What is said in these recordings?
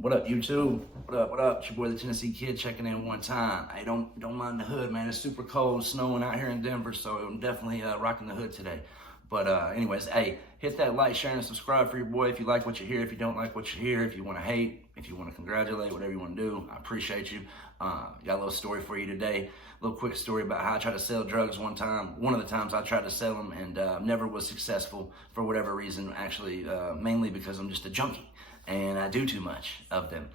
What up, YouTube? What up? It's your boy, the Tennessee Kid, checking in one time. Hey, don't mind the hood, man. It's super cold, snowing out here in Denver, so I'm definitely rocking the hood today. But anyways, hey, hit that like, share, and subscribe for your boy if you like what you hear. If you don't like what you hear, if you want to hate, if you want to congratulate, whatever you want to do, I appreciate you. Got a little story for you today. A little quick story about how I tried to sell drugs one time. One of the times I tried to sell them and never was successful for whatever reason, actually, mainly because I'm just a junkie and I do too much of them.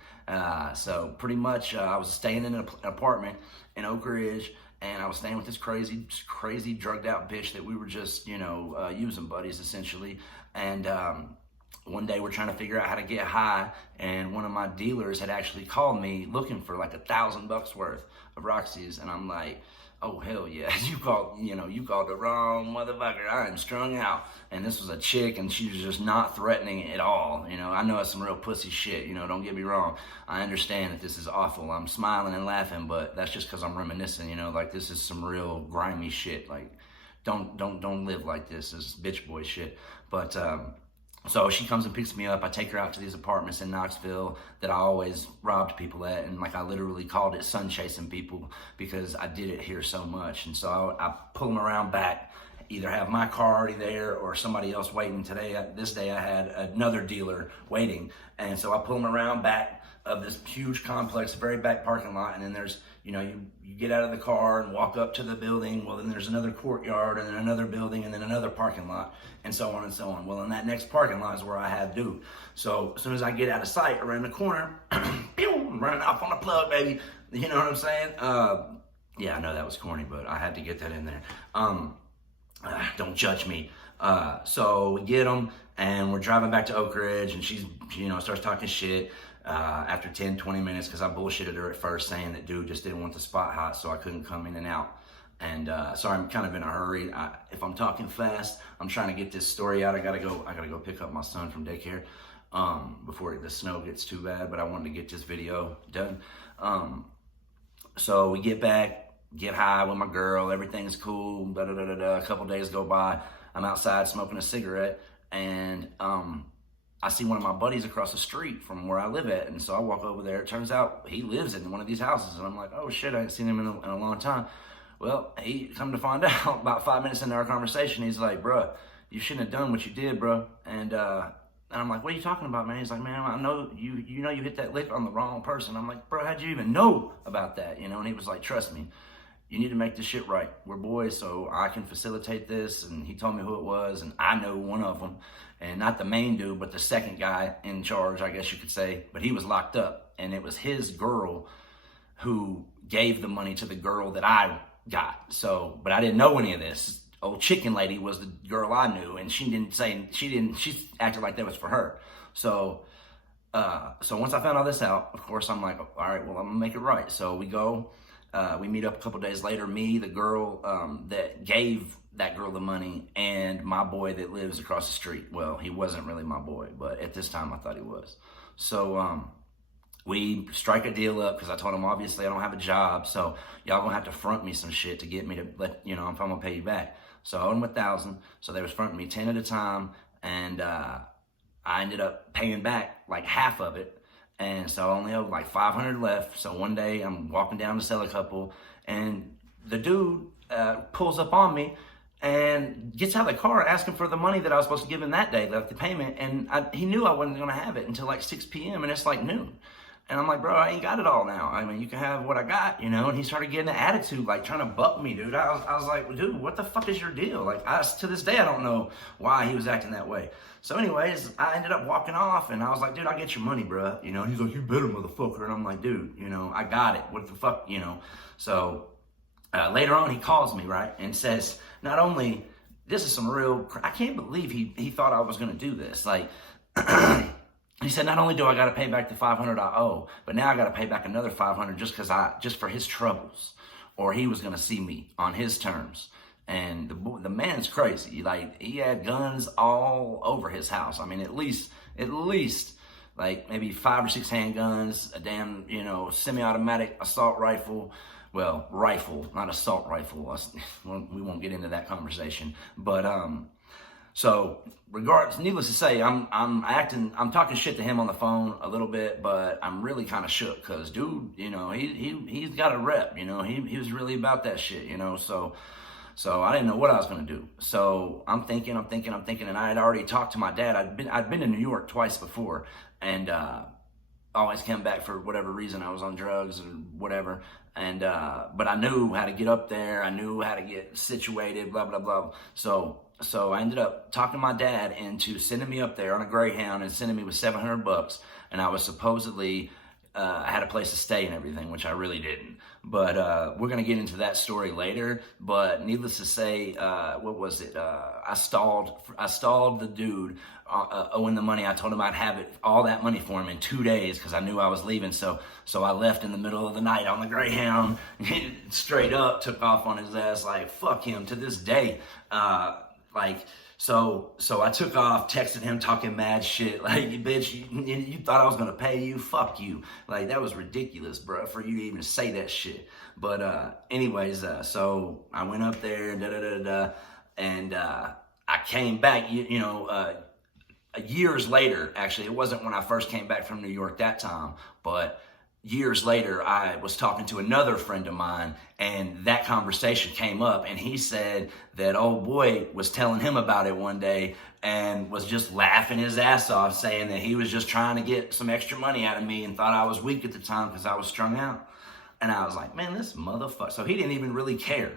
So pretty much I was staying in an apartment in Oak Ridge, and I was staying with this crazy drugged out bitch that we were just, using buddies essentially. And one day we're trying to figure out how to get high, and one of my dealers had actually called me looking for like $1,000 worth of Roxy's, and I'm like, oh hell yeah, you called the wrong motherfucker. I am strung out. And this was a chick, and she was just not threatening at all. I know it's some real pussy shit, don't get me wrong. I understand that this is awful. I'm smiling and laughing, but that's just because I'm reminiscing, like this is some real grimy shit. Like, don't live like this. This is bitch boy shit. But so she comes and picks me up. I take her out to these apartments in Knoxville that I always robbed people at. And I literally called it sun chasing people because I did it here so much. And so I pull them around back, either have my car already there or somebody else waiting. This day I had another dealer waiting. And so I pull them around back of this huge complex, very back parking lot. And then there's, you get out of the car and walk up to the building. Well, then there's another courtyard and then another building and then another parking lot and so on and so on. Well, in that next parking lot is where I had dude. So as soon as I get out of sight around the corner, I'm running off on the plug, baby. You know what I'm saying? Yeah, I know that was corny, but I had to get that in there. Don't judge me. So we get them and we're driving back to Oak Ridge, and she starts talking shit. After 10, 20 minutes, because I bullshitted her at first saying that dude just didn't want the spot hot, so I couldn't come in and out. And so I'm kind of in a hurry. If I'm talking fast, I'm trying to get this story out. I gotta go pick up my son from daycare before the snow gets too bad, but I wanted to get this video done. So we get back, get high with my girl, everything's cool, A couple days go by, I'm outside smoking a cigarette, and I see one of my buddies across the street from where I live at, and so I walk over there. It turns out he lives in one of these houses, and I'm like, oh shit, I ain't seen him in a long time. Well, he come to find out about 5 minutes into our conversation, he's like, bruh, you shouldn't have done what you did, bro. And I'm like, what are you talking about, man? He's like, man, I know you hit that lick on the wrong person. I'm like, bro, how'd you even know about that? And he was like, trust me, you need to make this shit right. We're boys, so I can facilitate this. And he told me who it was, and I know one of them. And not the main dude, but the second guy in charge, I guess you could say. But he was locked up, and it was his girl who gave the money to the girl that I got. So, but I didn't know any of this. Old chicken lady was the girl I knew, and she acted like that was for her. So once I found all this out, of course, I'm like, all right, well, I'm gonna make it right. So we go. We meet up a couple days later, me, the girl that gave that girl the money, and my boy that lives across the street. Well, he wasn't really my boy, but at this time I thought he was. So we strike a deal up because I told him, obviously, I don't have a job, so y'all gonna have to front me some shit to get me to let, if I'm gonna pay you back. So I owed him 1,000, so they was fronting me 10 at a time, and I ended up paying back like half of it. And so I only owed like 500 left. So one day I'm walking down to sell a couple, and the dude pulls up on me and gets out of the car asking for the money that I was supposed to give him that day, like the payment. And he knew I wasn't going to have it until like 6 p.m. and it's like noon. And I'm like, bro, I ain't got it all now. I mean, you can have what I got, And he started getting an attitude, like trying to buck me, dude. I was like, well, dude, what the fuck is your deal? Like, to this day, I don't know why he was acting that way. So anyways, I ended up walking off, and I was like, dude, I'll get your money, bro. He's like, you better, motherfucker. And I'm like, dude, I got it. What the fuck, So later on, he calls me, right, and says, not only, this is some real, I can't believe he thought I was going to do this. Like, he said, not only do I got to pay back the 500 I owe, but now I got to pay back another 500 just for his troubles, or he was going to see me on his terms. And the man's crazy. Like, he had guns all over his house. I mean, at least like maybe 5 or 6 handguns, a damn, semi-automatic assault rifle. Well, rifle, not assault rifle. We won't get into that conversation. But So, regardless, needless to say, I'm talking shit to him on the phone a little bit, but I'm really kind of shook because, dude, you know, he's got a rep, you know, he was really about that shit, you know, so I didn't know what I was gonna do. So I'm thinking, and I had already talked to my dad. I'd been to New York twice before, and always came back for whatever reason. I was on drugs or whatever, and but I knew how to get up there. I knew how to get situated. Blah blah blah. So I ended up talking to my dad into sending me up there on a Greyhound and sending me with $700, and I was supposedly I had a place to stay and everything, which I really didn't. But we're gonna get into that story later. But needless to say, what was it? I stalled the dude owing the money. I told him I'd have all that money for him in 2 days because I knew I was leaving. So I left in the middle of the night on the Greyhound, straight up, took off on his ass like fuck him to this day. So I took off, texted him, talking mad shit, like, bitch, you thought I was gonna pay you? Fuck you. Like, that was ridiculous, bro, for you to even say that shit. But anyways, so I went up there, and I came back, years later. Actually, it wasn't when I first came back from New York that time, but years later, I was talking to another friend of mine, and that conversation came up, and he said that old boy was telling him about it one day and was just laughing his ass off, saying that he was just trying to get some extra money out of me and thought I was weak at the time because I was strung out. And I was like, man, this motherfucker. So he didn't even really care.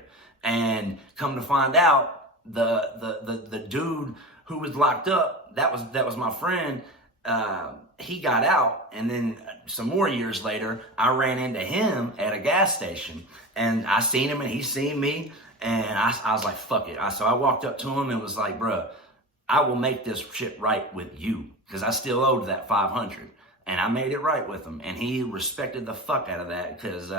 And come to find out, the dude who was locked up, that was my friend. He got out, and then some more years later, I ran into him at a gas station, and I seen him, and he seen me, and I was like, fuck it. So I walked up to him and was like, bruh, I will make this shit right with you, because I still owed that 500. And I made it right with him. And he respected the fuck out of that, because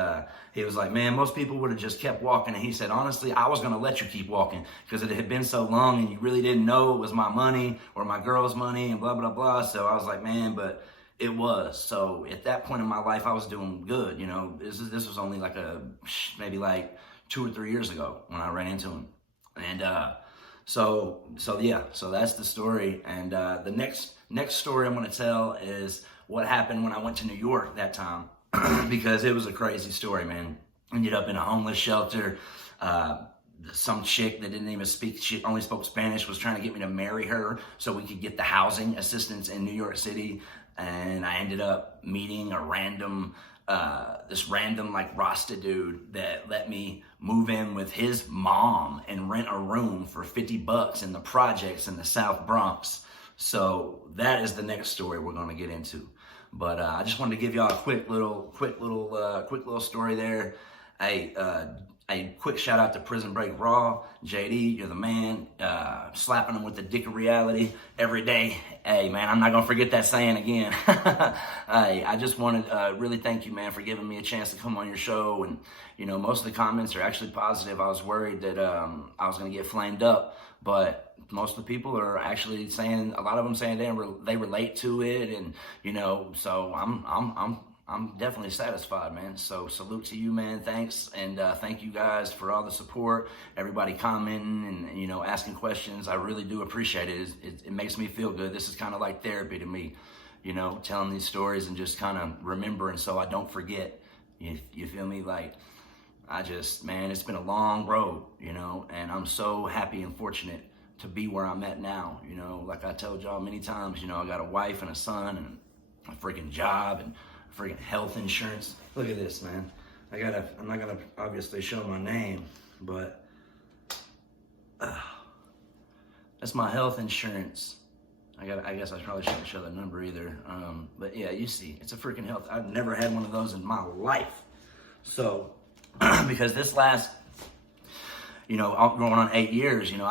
he was like, man, most people would have just kept walking. And he said, honestly, I was going to let you keep walking because it had been so long and you really didn't know it was my money or my girl's money and blah, blah, blah. So I was like, man, but it was. So at that point in my life, I was doing good. You know, this was only like maybe like 2 or 3 years ago when I ran into him. And so that's the story. And the next story I'm going to tell is what happened when I went to New York that time, because it was a crazy story, man. Ended up in a homeless shelter. Some chick that didn't even speak, she only spoke Spanish, was trying to get me to marry her so we could get the housing assistance in New York City. And I ended up meeting this random like Rasta dude that let me move in with his mom and rent a room for $50 in the projects in the South Bronx. So that is the next story we're going to get into. But I just wanted to give y'all a quick little story there. A quick shout out to Prison Break Raw. JD, you're the man. Slapping them with the dick of reality every day. Hey, man, I'm not going to forget that saying again. Hey, I just wanted to really thank you, man, for giving me a chance to come on your show. And, you know, most of the comments are actually positive. I was worried that I was going to get flamed up. But most of the people are actually saying, a lot of them saying they relate to it. And, you know, so I'm definitely satisfied, man. So salute to you, man. Thanks. And thank you guys for all the support, everybody commenting and, you know, asking questions. I really do appreciate it. It makes me feel good. This is kind of like therapy to me, you know, telling these stories and just kind of remembering so I don't forget. You feel me? Like, man, it's been a long road, you know, and I'm so happy and fortunate to be where I'm at now. You know, like I told y'all many times, you know, I got a wife and a son and a freaking job and freaking health insurance. Look at this, man. I'm not gonna obviously show my name, but that's my health insurance. I guess I probably shouldn't show the number either. But yeah, you see, it's a freaking health. I've never had one of those in my life. So, because this last, you know, going on 8 years, you know,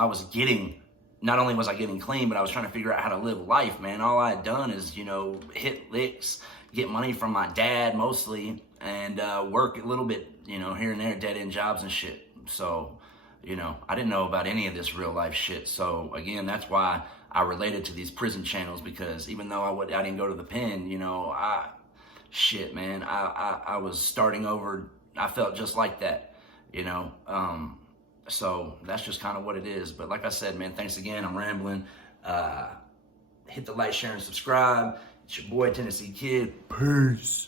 not only was I getting clean, but I was trying to figure out how to live life, man. All I had done is, you know, hit licks, get money from my dad mostly, and work a little bit, you know, here and there, dead-end jobs and shit. So, you know, I didn't know about any of this real life shit. So, again, that's why I related to these prison channels, because even though I didn't go to the pen, you know, I was starting over. I felt just like that, you know. So that's just kind of what it is. But like I said, man, thanks again. I'm rambling. Hit the like, share, and subscribe. It's your boy, Tennessee Kid. Peace.